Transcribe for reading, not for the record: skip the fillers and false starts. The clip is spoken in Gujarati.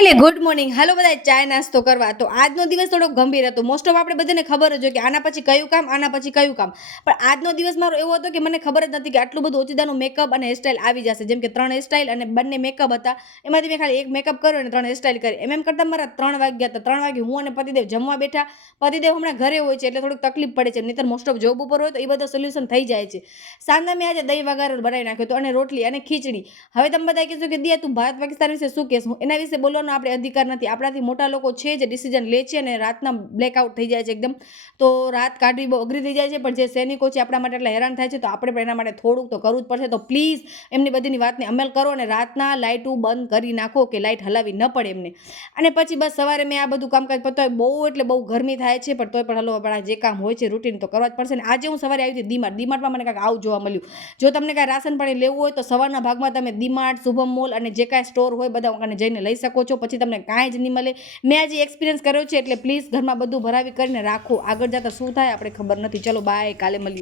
એટલે ગુડ મોર્નિંગ. હાલો બધા ચાય નાસ્તો કરવા. તો આજનો દિવસ થોડો ગંભીર હતો. મોસ્ટ ઓફ આપણે બધાને ખબર જ હોય કે આના પછી કયું કામ, આના પછી કયું કામ. પણ આજનો દિવસ મારો એવો હતો કે મને ખબર જ નથી કે આટલું બધું ઓચિતાનું મેકઅપ અને હેરસ્ટાઈલ આવી જશે. જેમ કે 3 હેરસ્ટાઈલ અને બંને મેકઅપ હતા. એમાંથી મેં ખાલી એક મેકઅપ કર્યો અને 3 હેરસ્ટાઈલ કરી. એમ કરતાં મારા 3 વાગ્યા હતા. 3 વાગે હું અને પતિદેવ જમવા બેઠા. પતિદેવ હમણાં ઘરે હોય છે એટલે થોડુંક તકલીફ પડે છે. નહીંતર મોસ્ટ ઓફ જોબ ઉપર હોય તો એ બધો સોલ્યુશન થઈ જાય છે. સાંજના મેં આજે દહીં વઘાર બનાવી નાખ્યો હતો અને રોટલી અને ખીચડી. હવે તમે બધા કહેશો કે દિયા તું ભારત પાકિસ્તાન વિશે શું કહેશું? એના વિશે બોલવાનો આપણે અધિકાર નથી. આપણાથી મોટા લોકો છે જે ડિસિઝન લે છે અને રાતના બ્લેકઆઉટ થઈ જાય છે એકદમ. તો રાત કાઢવી બહુ અઘરી થઈ જાય છે. પણ જે સૈનિકો છે આપણા માટે એટલા હેરાન થાય છે તો આપણે પણ એના માટે થોડુંક તો કરવું જ પડશે. તો પ્લીઝ એમની બધીની વાતને અમલ કરો અને રાતના લાઇટો બંધ કરી નાખો કે લાઇટ હલાવી ન પડે એમને. અને પછી બસ સવારે મેં આ બધું કામકાજ પતાવ્યું. બહુ એટલે બહુ ગરમી થાય છે પણ તોય પણ હલો આપણા જે કામ હોય છે રૂટીન તો કરવા જ પડશે. ને આજે હું સવારે આવી હતી ડીમાર્ટમાં મને કાંઈક આવું જોવા મળ્યું. જો તમને કાંઈ રાશન પાણી લેવું હોય તો સવારના ભાગમાં તમે ડીમાર્ટ, શુભમ મોલ અને જે કાંઈ સ્ટોર હોય બધા જઈને લઈ શકો છો. પછી તમને કાંઈ જ નહીં મળે. મેં આજે એક્સપિરિયન્સ કર્યો છે એટલે પ્લીઝ ઘરમાં બધું ભરાવી કરીને રાખો. આગળ જતાં શું થાય આપણે ખબર નથી. ચલો બાય, કાલે મળીએ.